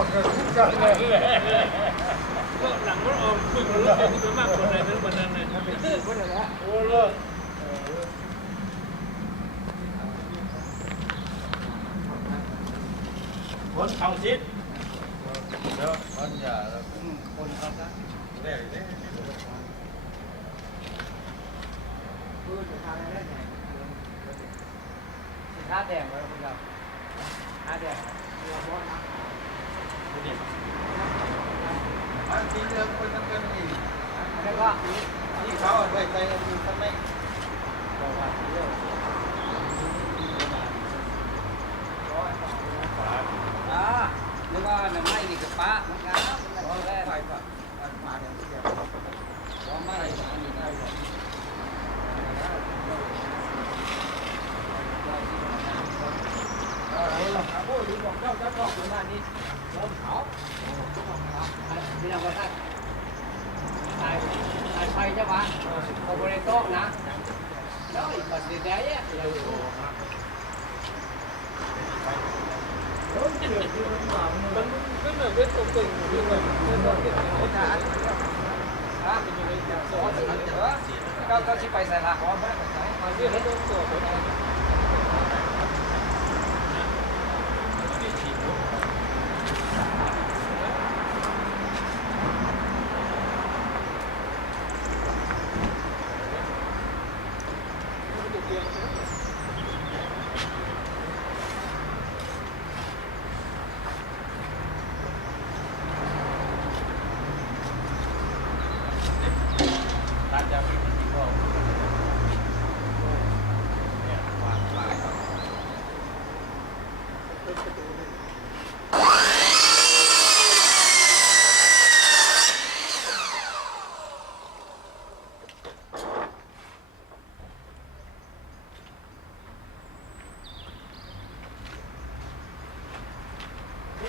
อกกันทุกอย่างเลยก็หลังมันออกมึงรู้สึกที่มากกว่านั้นมันนั่นเนี่ยโอ้โหคนเขาชิดเดี๋ยวมันอย่าแล้วคนทำนะแน่แน่พูดทางอะไรได้ไงท่าแดงไว้คุณครับท่าแดงเราบอสนะอันที่เดิมคนนั้นกันอีกแล้วก็ที่เขาไว้ใจกันอยู่ข้างในบอกว่าเรื่องแล้วก็น้ำไม้นี่กับป้ามันกันมันแรกไปก่อนมาเดี๋ยวเดี๋ยวว่าไม่ได้อันนี้ได้ก่อนโอ้ยบอกเจ้าบอกคนนั้นนี่โดนเขาไม่ต้องว่าท่านตายไฟใช่ปะโอเปอเรโต้นะแล้วอีกคนเดียวเนี่ยมันก็เหมือนเป็นตัวตึงอยู่เลยก็ที่ไปใส่ละอ๋อไม่ไปใส่มาเรียกให้ตัวตัวไป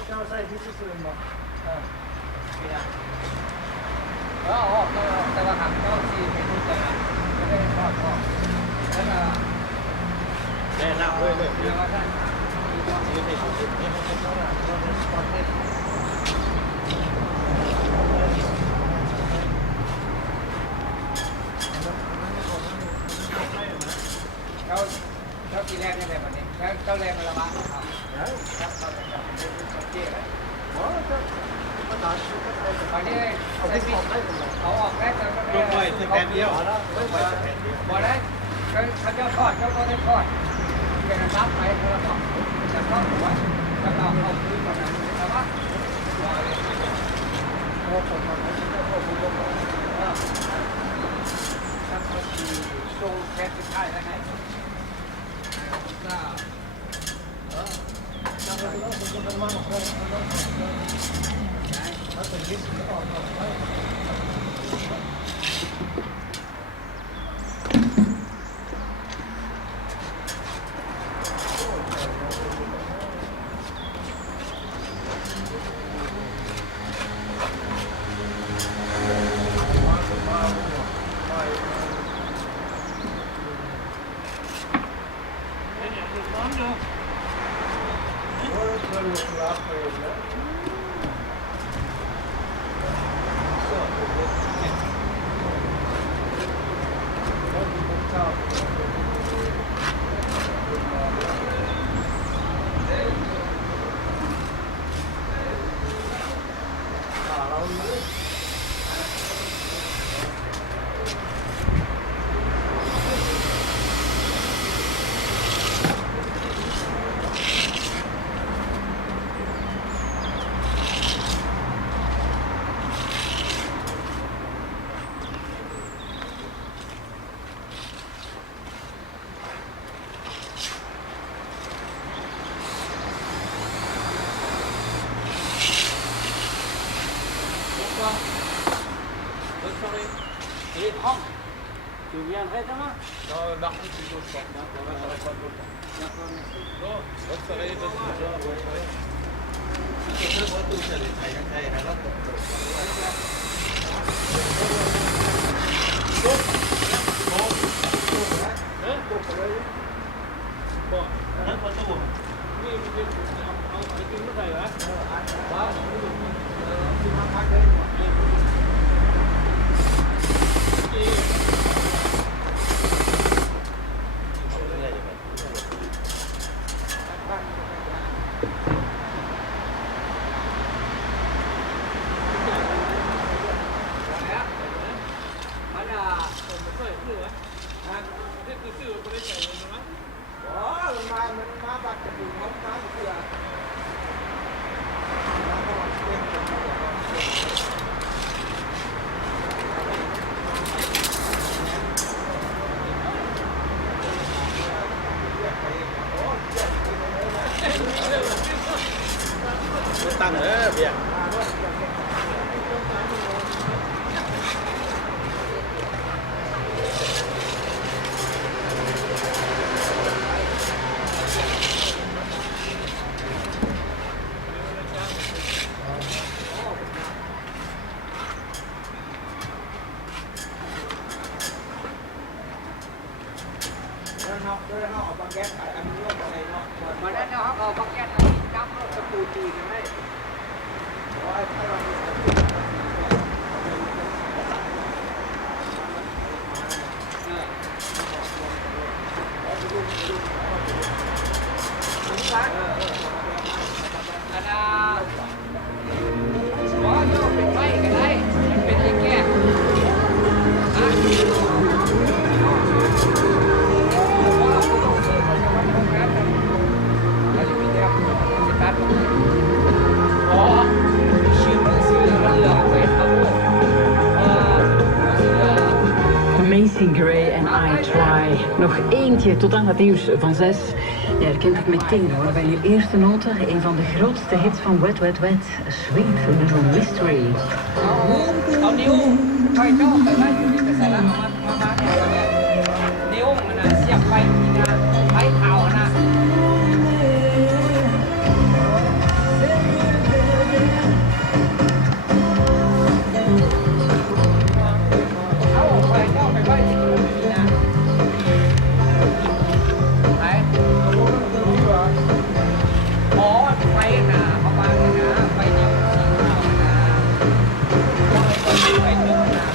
เจ้าใส่ที่สุดมั้งแต่ว่าหักก็ที่เป็นผู้จัดไม่ได้ทอดแล้วก็แน่นเลยเลยแล้วก็ท่านไม่ใช่ชุดนี้ไม่ใช่ชุดนี้เขาทีแรกนี่แหละวันนี้เขาแรงมาละบ้างครับเขาจะเป็นเจ๊เลยวันนี้เขาออกแรกแล้วก็ลงไปสแกนเดียวบ่ได้เขาจะทอดเขาก็ได้ทอดเป็นน้ำไปเขาละบอกจะทอดหัวแล้วก็เอาพื้นก่อนนะแต่ว่าโอ้ผมทำให้เจ้าพ่อคุณก็บอกถ้าเขาคือโชว์แค่สุดท้ายแล้วไงก็ถ้าเป็นเราเป็นคนมาของเราถ้าเป็นลิสต์ก็ออกไปห้องอยู่ยังไงจ๊ะมั้ง نحن في الوسطเ ไปกินเมื่อไหร่วะ ว่าที่มาพักเลย มันอ่ะ ผมไม่ค่อยรู้วะนี่คือซื้อไม่ได้ใส่เลยนะ อ๋อมันมาบัดกระดูกมันมาเสือ ตั้งเบียร์ เอาบางแก๊สอันนี้ว่าอะไรเนาะ วันนั้นเขาเอาบักแก๊สจับรถตะปูตีกันให้ ถ้าเรา อันน่ะว่าโยกเป็นไม้ก็ได้มันเป็นไอ้แก้ฮะว่าเราซื้อมาจากวันโรงแรมนั้นแล้วจะมีแก้จะตัดอ๋อชื่อมันซื้อเรือเฟสครับผมMacy Gray en I Try. Nog eentje tot aan het nieuws van 6. Je herkent het meteen hoor. Bij je eerste noten een van de grootste hits van Wet Wet Wet. A Sweet Little Mystery. เอานิ้วค่อยโยกแต่ว่าอยู่ที่แต่ละมาเนี่ยนิ้วมันนะเสียบไปที่นะไม้เท้านะเอาไปโยกไปไว้ที่นี่นะไปอ๋อไฟนะประมาณนี้นะไฟนิ้วสีขาวนะไปนิ้วนะ